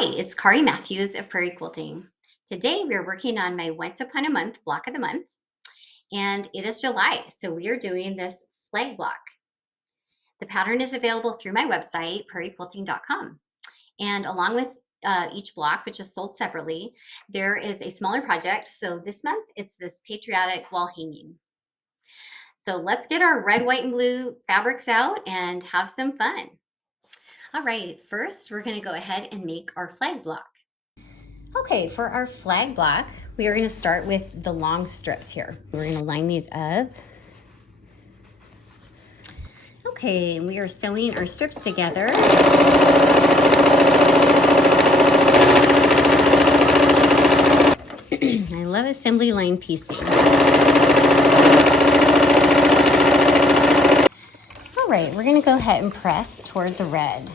Hi, it's Kari Matthews of Prairie Quilting. Today we are working on my Once Upon a Month block of the month, and it is July, so we are doing this flag block. The pattern is available through my website, prairiequilting.com. And along with each block, which is sold separately, there is a smaller project. So this month it's this patriotic wall hanging. So let's get our red, white, and blue fabrics out and have some fun. All right, first we're going to go ahead and make our flag block. Okay, for our flag block, we are going to start with the long strips here. We're going to line these up. Okay, and we are sewing our strips together. I love assembly line piecing. All right, we're going to go ahead and press toward the red.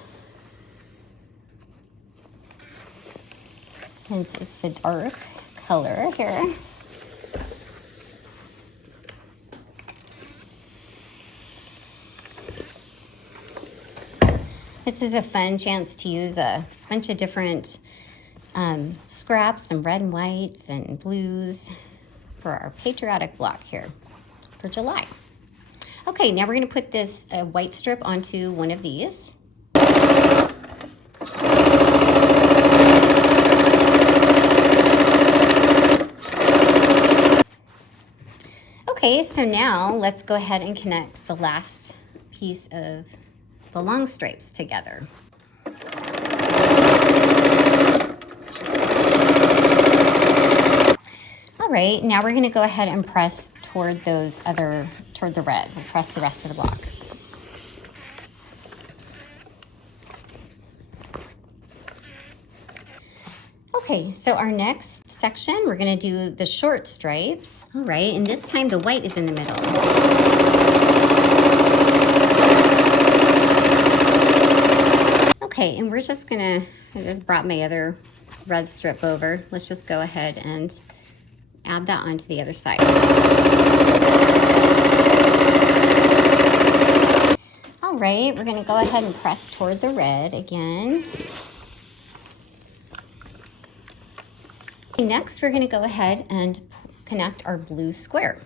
Since it's the dark color here. This is a fun chance to use a bunch of different scraps, some red and whites and blues for our patriotic block here for July. Okay, now we're going to put this white strip onto one of these. Okay, so now let's go ahead and connect the last piece of the long stripes together. All right, now we're going to go ahead and press toward toward the red. We'll press the rest of the block. Okay, so our next section, we're going to do the short stripes. All right, and this time the white is in the middle. Okay, and we're just gonna, I just brought my other red strip over. Let's just go ahead and add that onto the other side. All right, we're gonna go ahead and press toward the red again. Next, we're gonna go ahead and connect our blue square,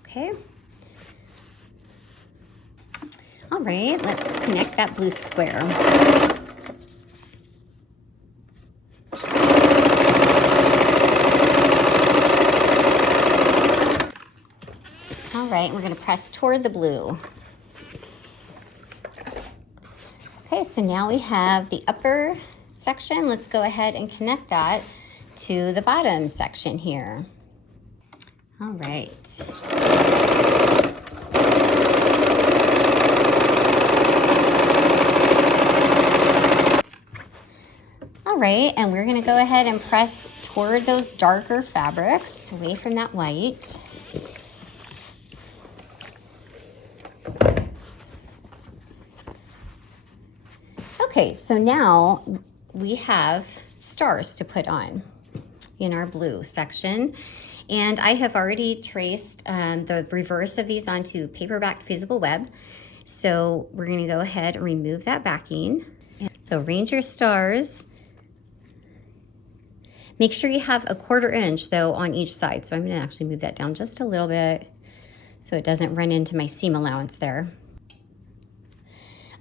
okay? All right, let's connect that blue square. All right, we're going to press toward the blue. Okay, so now we have the upper section. Let's go ahead and connect that to the bottom section here. All right. All right, and we're going to go ahead and press toward those darker fabrics, away from that white. Okay, so now we have stars to put on in our blue section. And I have already traced the reverse of these onto paper-backed fusible web. So we're going to go ahead and remove that backing. So arrange your stars. Make sure you have a 1/4 inch though on each side. So I'm going to actually move that down just a little bit so it doesn't run into my seam allowance there.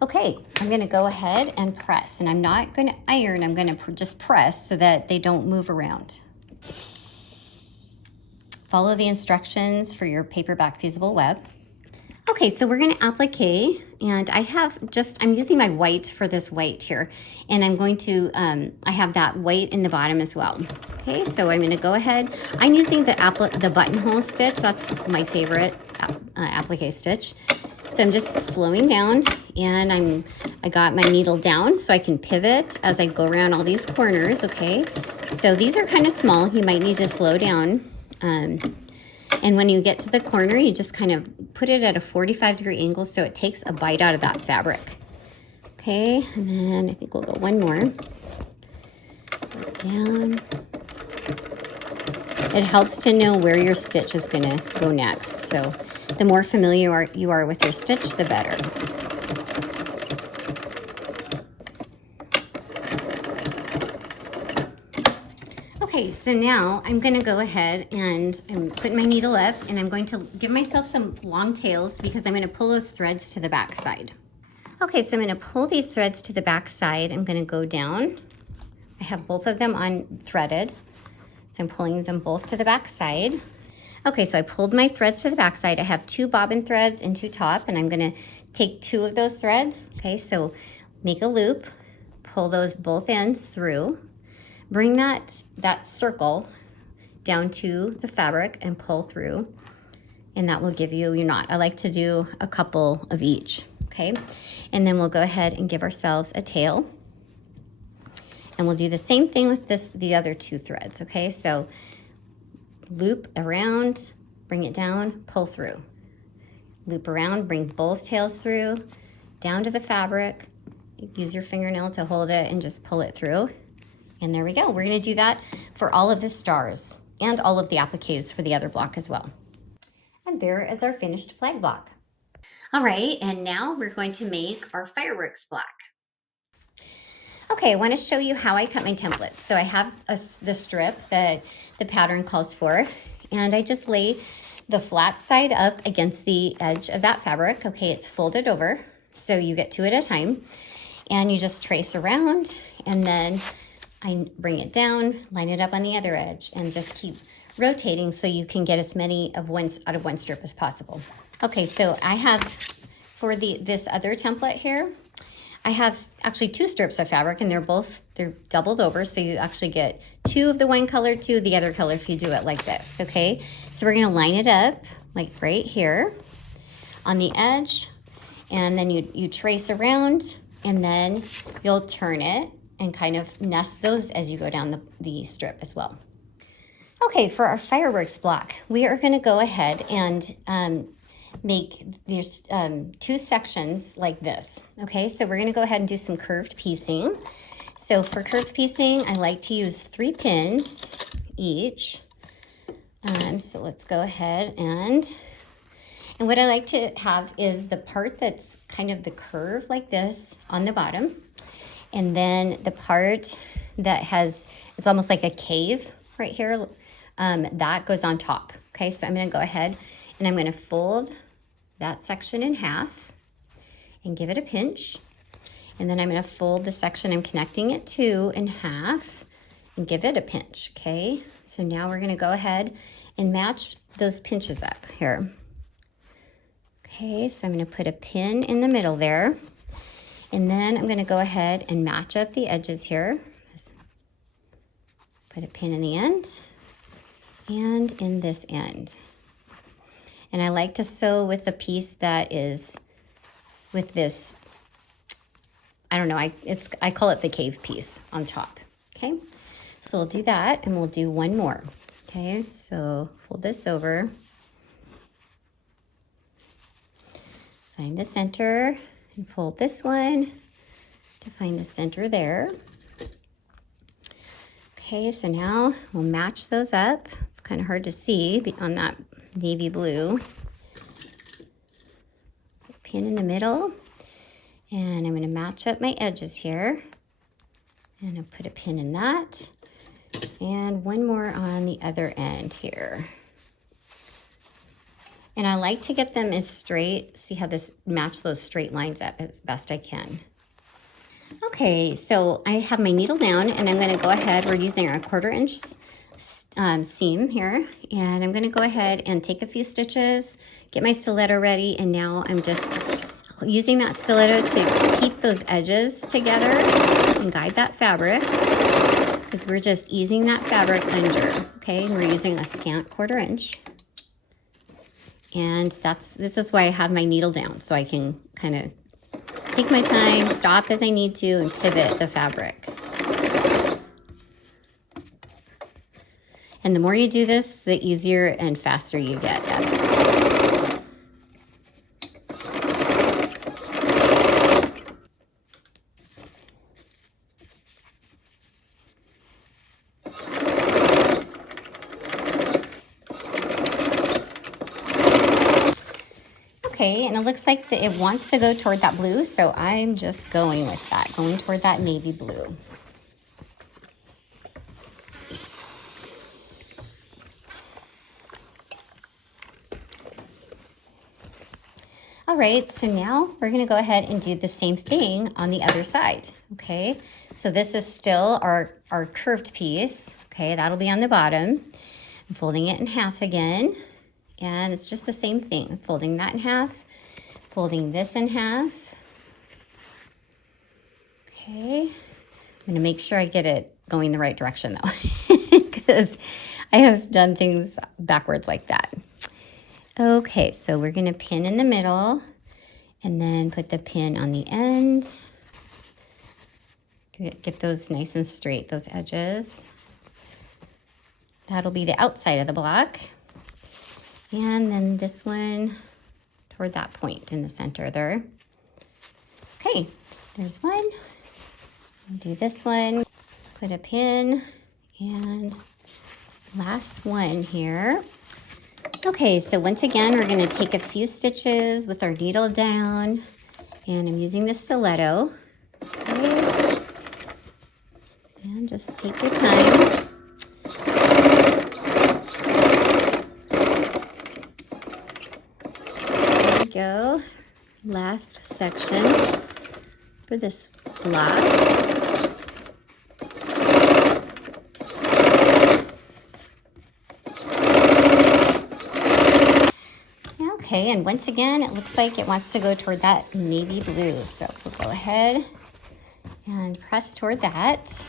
Okay, I'm going to go ahead and press, and I'm not going to iron, I'm going to just press so that they don't move around. Follow the instructions for your paperback fusible web. Okay, so we're going to applique, and I'm using my white for this white here, and I'm going to, I have that white in the bottom as well. Okay, so I'm going to go ahead. I'm using the buttonhole stitch. That's my favorite applique stitch. So I'm just slowing down, and I got my needle down so I can pivot as I go around all these corners, okay? So these are kind of small. You might need to slow down. And when you get to the corner, you just kind of put it at a 45-degree angle so it takes a bite out of that fabric. Okay, and then I think we'll go one more. Down. It helps to know where your stitch is going to go next. So the more familiar you are with your stitch, the better. Okay, so now I'm gonna go ahead and I'm putting my needle up and I'm going to give myself some long tails because I'm gonna pull those threads to the back side. Okay, so I'm gonna pull these threads to the back side. I'm gonna go down. I have both of them on threaded. So I'm pulling them both to the back side. Okay, so I pulled my threads to the back side. I have 2 bobbin threads and 2 top, and I'm gonna take 2 of those threads. Okay, so make a loop, pull those both ends through, bring that circle down to the fabric and pull through, and that will give you your knot. I like to do a couple of each, okay? And then we'll go ahead and give ourselves a tail. And we'll do the same thing with the other 2 threads, okay? So loop around, bring it down, pull through. Loop around, bring both tails through, down to the fabric, use your fingernail to hold it and just pull it through. And there we go. We're gonna do that for all of the stars and all of the appliques for the other block as well. And there is our finished flag block. All right, and now we're going to make our fireworks block. Okay, I want to show you how I cut my template. So I have the strip that the pattern calls for, and I just lay the flat side up against the edge of that fabric. Okay, it's folded over, so you get 2 at a time, and you just trace around, and then I bring it down, line it up on the other edge, and just keep rotating so you can get as many out of one strip as possible. Okay, so I have, for this other template here, I have actually 2 strips of fabric, and they're doubled over, so you actually get 2 of the one color, 2 of the other color if you do it like this, okay? So we're gonna line it up like right here on the edge, and then you trace around, and then you'll turn it and kind of nest those as you go down the strip as well. Okay, for our fireworks block, we are gonna go ahead and make these 2 sections like this. Okay, so we're gonna go ahead and do some curved piecing. So for curved piecing, I like to use 3 pins each. So let's go ahead and what I like to have is the part that's kind of the curve like this on the bottom, and then the part that it's almost like a cave right here, that goes on top. Okay, so I'm gonna go ahead and I'm gonna fold that section in half and give it a pinch. And then I'm gonna fold the section I'm connecting it to in half and give it a pinch, okay? So now we're gonna go ahead and match those pinches up here. Okay, so I'm gonna put a pin in the middle there. And then I'm gonna go ahead and match up the edges here. Put a pin in the end and in this end. And I like to sew with the piece that is with this, I don't know, I call it the cave piece on top, okay? So we'll do that, and we'll do one more, okay? So fold this over, find the center, and fold this one to find the center there. Okay, so now we'll match those up. It's kind of hard to see on that navy blue. So pin in the middle, and I'm going to match up my edges here, and I'll put a pin in that, and one more on the other end here. And I like to get them as straight, see how this match those straight lines up as best I can. Okay, so I have my needle down, and I'm going to go ahead, we're using our 1/4 inch seam here, and I'm going to go ahead and take a few stitches, get my stiletto ready, and now I'm just using that stiletto to keep those edges together and guide that fabric, because we're just easing that fabric under, okay? And we're using a scant 1/4 inch. And this is why I have my needle down, so I can kind of take my time, stop as I need to, and pivot the fabric. And the more you do this, the easier and faster you get at it. Okay, and it looks like it wants to go toward that blue, so I'm just going with that, going toward that navy blue. All right, so now we're gonna go ahead and do the same thing on the other side, okay? So this is still our curved piece, okay? That'll be on the bottom. I'm folding it in half again, and it's just the same thing. Folding that in half, folding this in half. Okay, I'm gonna make sure I get it going the right direction though, because I have done things backwards like that. Okay, so we're gonna pin in the middle and then put the pin on the end. Get those nice and straight, those edges. That'll be the outside of the block. And then this one toward that point in the center there. Okay, there's one. I'll do this one, put a pin, and last one here. Okay, so once again, we're gonna take a few stitches with our needle down, and I'm using the stiletto. Okay. And just take your time. There we go. Last section for this block. Okay, and once again, it looks like it wants to go toward that navy blue. So we'll go ahead and press toward that.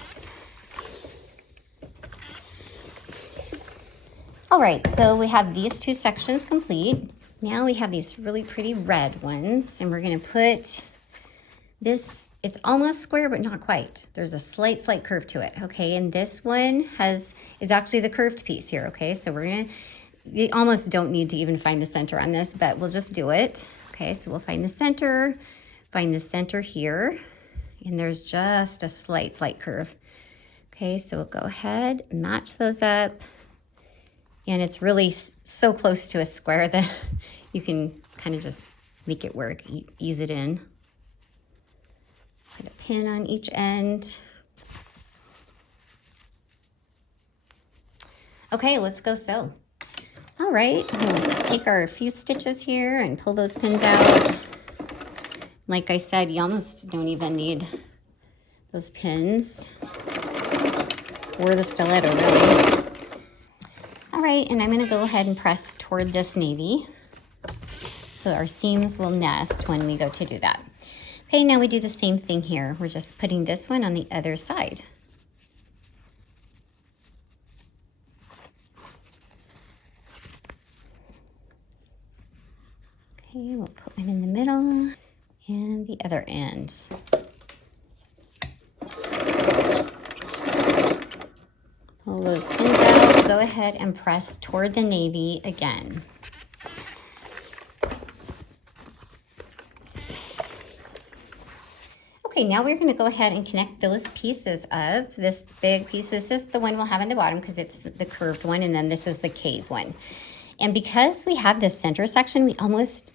All right, so we have these two sections complete. Now we have these really pretty red ones, and we're gonna put this, it's almost square, but not quite. There's a slight curve to it, okay? And this one is actually the curved piece here, okay? So you almost don't need to even find the center on this, but we'll just do it. Okay, so we'll find the center here, and there's just a slight curve. Okay, so we'll go ahead, match those up, and it's really so close to a square that you can kind of just make it work, ease it in. Put a pin on each end. Okay, let's go sew. All right, we'll take our few stitches here and pull those pins out. Like I said, you almost don't even need those pins or the stiletto, really. All right, and I'm gonna go ahead and press toward this navy so our seams will nest when we go to do that. Okay, now we do the same thing here. We're just putting this one on the other side. Okay, we'll put one in the middle and the other end. Pull those pins out, go ahead and press toward the navy again. Okay, now we're gonna go ahead and connect those pieces of this big piece. This is the one we'll have on the bottom because it's the curved one, and then this is the cave one. And because we have this center section,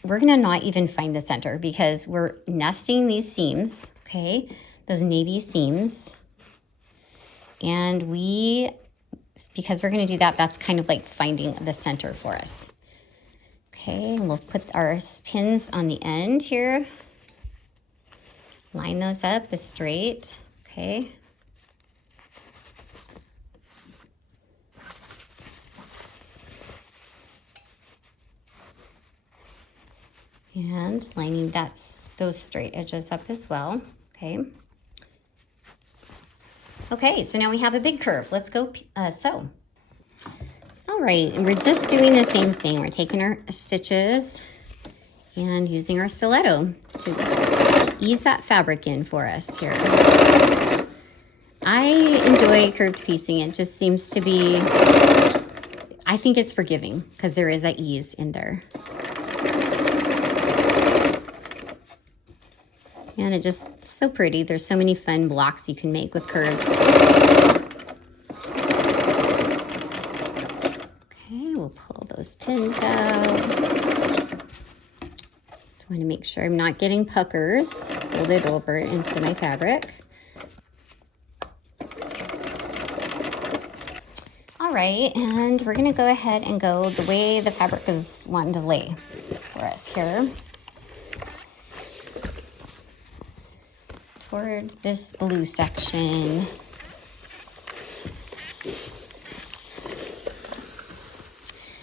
we're gonna not even find the center because we're nesting these seams, okay? Those navy seams. And because we're gonna do that, that's kind of like finding the center for us. Okay, and we'll put our pins on the end here. Line those up, the straight, okay? And lining those straight edges up as well, okay? Okay, so now we have a big curve. Let's go sew. All right, and we're just doing the same thing. We're taking our stitches and using our stiletto to ease that fabric in for us here. I enjoy curved piecing. It just seems to be, I think it's forgiving because there is that ease in there. And it just so pretty. There's so many fun blocks you can make with curves. Okay, we'll pull those pins out. Just want to make sure I'm not getting puckers. Fold it over into my fabric. All right, and we're gonna go ahead and go the way the fabric is wanting to lay for us here. toward this blue section.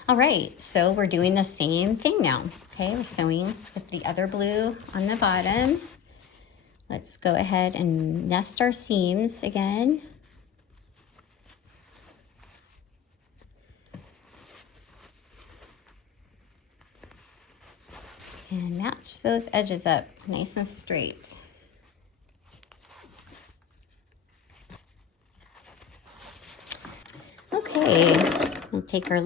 All right, so we're doing the same thing now. Okay, we're sewing with the other blue on the bottom. Let's go ahead and nest our seams again. And match those edges up nice and straight. Okay, we'll take our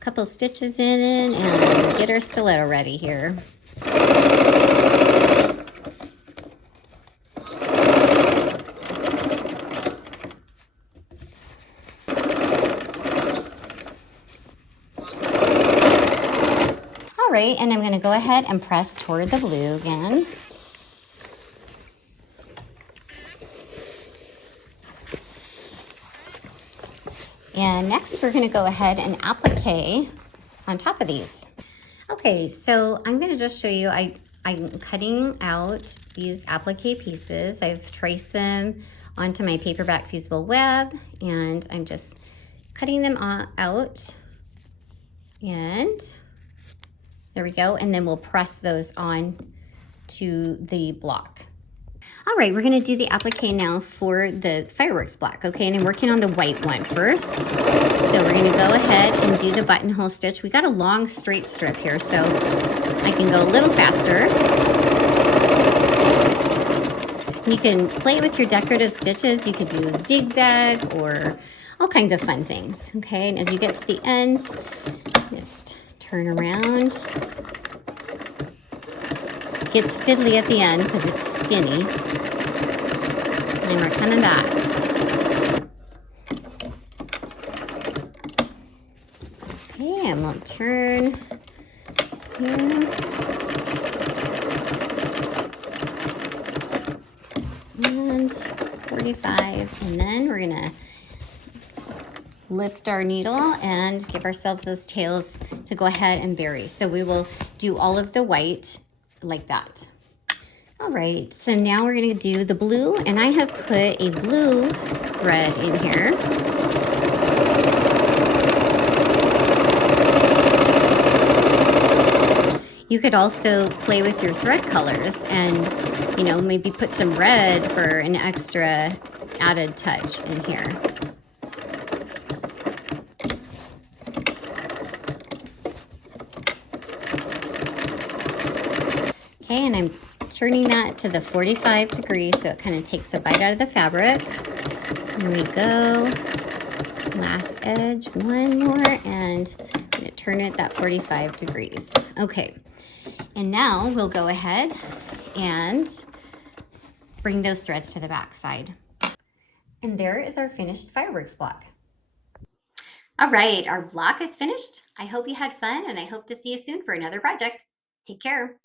couple stitches in and get our stiletto ready here. All right, and I'm going to go ahead and press toward the blue again. And next we're going to go ahead and applique on top of these. Okay, so I'm going to just show you, I'm cutting out these applique pieces. I've traced them onto my paperback fusible web, and I'm just cutting them out. And there we go. And then we'll press those on to the block. All right, we're gonna do the applique now for the fireworks block, okay? And I'm working on the white one first. So we're gonna go ahead and do the buttonhole stitch. We got a long straight strip here, so I can go a little faster. And you can play with your decorative stitches. You could do zigzag or all kinds of fun things, okay? And as you get to the end, just turn around. It gets fiddly at the end because it's skinny. And we're coming back. Okay, and we'll turn here. And 45, and then we're gonna lift our needle and give ourselves those tails to go ahead and bury. So we will do all of the white like that. All right, so now we're gonna do the blue, and I have put a blue thread in here. You could also play with your thread colors and, you know, maybe put some red for an extra added touch in here. Okay, and I'm turning that to the 45 degrees so it kind of takes a bite out of the fabric. Here we go. Last edge, one more, and I'm going to turn it that 45 degrees. Okay, and now we'll go ahead and bring those threads to the back side. And there is our finished fireworks block. All right, our block is finished. I hope you had fun, and I hope to see you soon for another project. Take care.